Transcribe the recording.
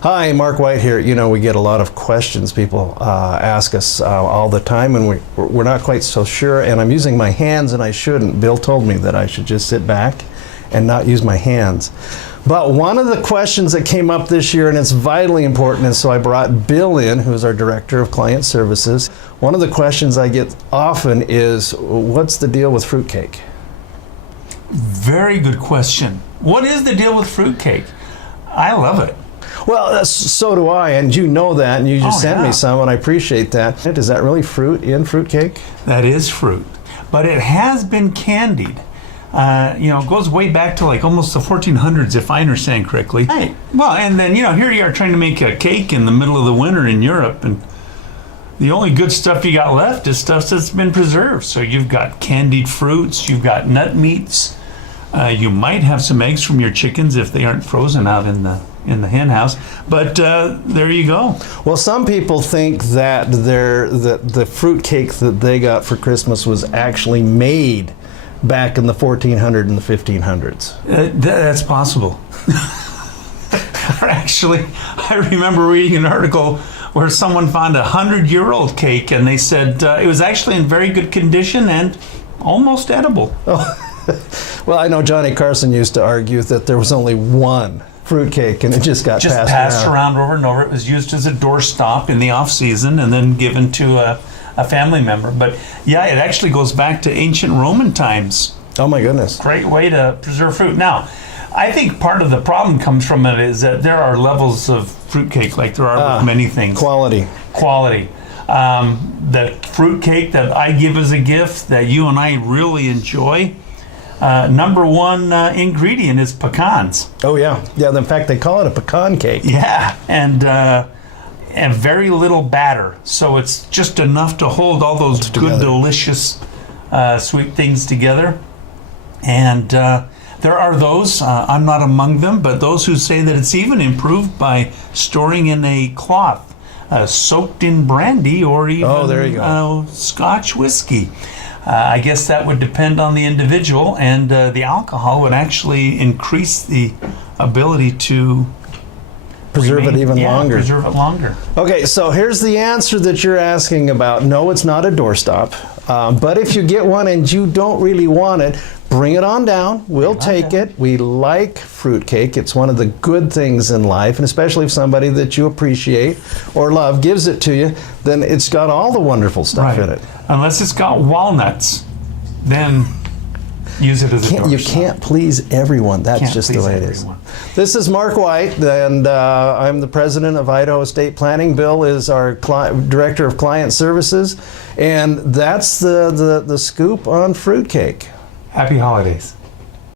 Hi, Mark White here. You know, we get a lot of questions. People ask us all the time, and we're not quite so sure. And I'm using my hands, and I shouldn't. Bill told me that I should just sit back and not use my hands. But one of the questions that came up this year, and it's vitally important, and so I brought Bill in, who's our Director of Client Services. One of the questions I get often is, what's the deal with fruitcake? Very good question. What is the deal with fruitcake? I love it. Well, so do I, and you know that, and you just sent me some, and I appreciate that. Is that really fruit in fruitcake? That is fruit, but it has been candied. It goes way back to like almost the 1400s, if I understand correctly. Right. Well, and then, here you are trying to make a cake in the middle of the winter in Europe, and the only good stuff you got left is stuff that's been preserved. So you've got candied fruits, you've got nut meats, you might have some eggs from your chickens if they aren't frozen out in the hen house, but there you go. Well, some people think that the fruit cake that they got for Christmas was actually made back in the 1400s and the 1500s. That's possible. Actually, I remember reading an article where someone found a 100-year-old cake, and they said it was actually in very good condition and almost edible. Oh. Well, I know Johnny Carson used to argue that there was only one fruitcake, and it just got passed around over and over. It was used as a doorstop in the off season, and then given to a family member. But yeah, it actually goes back to ancient Roman times. Oh my goodness! Great way to preserve fruit. Now, I think part of the problem comes from it is that there are levels of fruitcake, like there are with many things. Quality. The fruitcake that I give as a gift that you and I really enjoy. Number one ingredient is pecans. Oh yeah. In fact, they call it a pecan cake. Yeah, and very little batter, so it's just enough to hold all those good, delicious, sweet things together. And there are those, I'm not among them, but those who say that it's even improved by storing in a cloth, soaked in brandy or even Scotch whiskey. I guess that would depend on the individual, and the alcohol would actually increase the ability to preserve it even longer. Preserve it longer. Okay, so here's the answer that you're asking about. No, it's not a doorstop. But if you get one and you don't really want it, bring it on down. We'll take it. We like fruitcake. It's one of the good things in life, and especially if somebody that you appreciate or love gives it to you, then it's got all the wonderful stuff in it. Unless it's got walnuts, then use it as a doorstop. You can't please everyone. That's just the way it is. This is Mark White, and I'm the president of Idaho State Planning. Bill is our director of client services, and that's the scoop on fruitcake. Happy holidays.